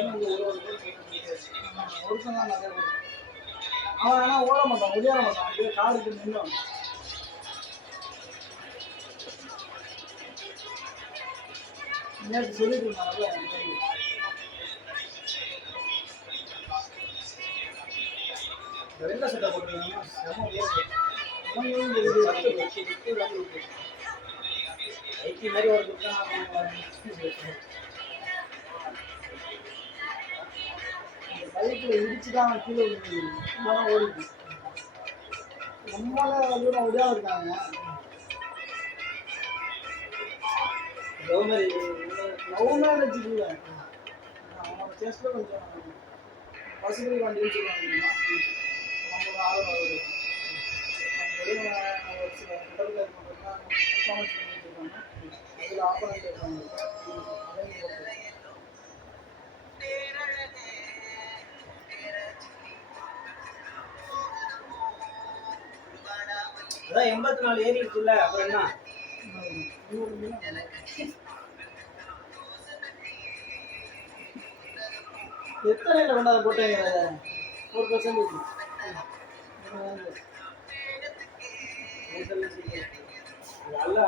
எல்லாருமே வந்து ஒருத்தன் தான் நிறைய பேர். அவன் ஆனால் ஓட மாட்டான், ஒடியாட மாட்டான், அப்படியே காருக்கு நின்றும். நேற்று சொல்லிட்டு இருந்தாங்கல்ல, வெள்ளை சட்டை போட்டுருக்காங்கன்னா செம ஐடி மாதிரி ஒரு பைக்கில் இடிச்சு தான் கீழே விழுந்து ஓடிட்டு நம்மளால தூரம் ஒடியாக இருக்காங்க. லவ் மேரேஜ் இல்லை, அவனோட கேஸில் கொஞ்சம் வசதி வண்டின்னு சொல்லுவாங்க. அவங்களோட ஆதரவு ஒரு சில கடற்கரை மட்டும்தான் பர்ஃபார்மன்ஸ் பண்ணிட்டு இருக்காங்க. அதில் ஆப்பரேட் இருக்காங்க. அதான் 84 ஏறி இருக்குல்ல, அப்புறம் என்ன எத்தனை கொண்டாந்து போட்டேங்க 4%. நல்லா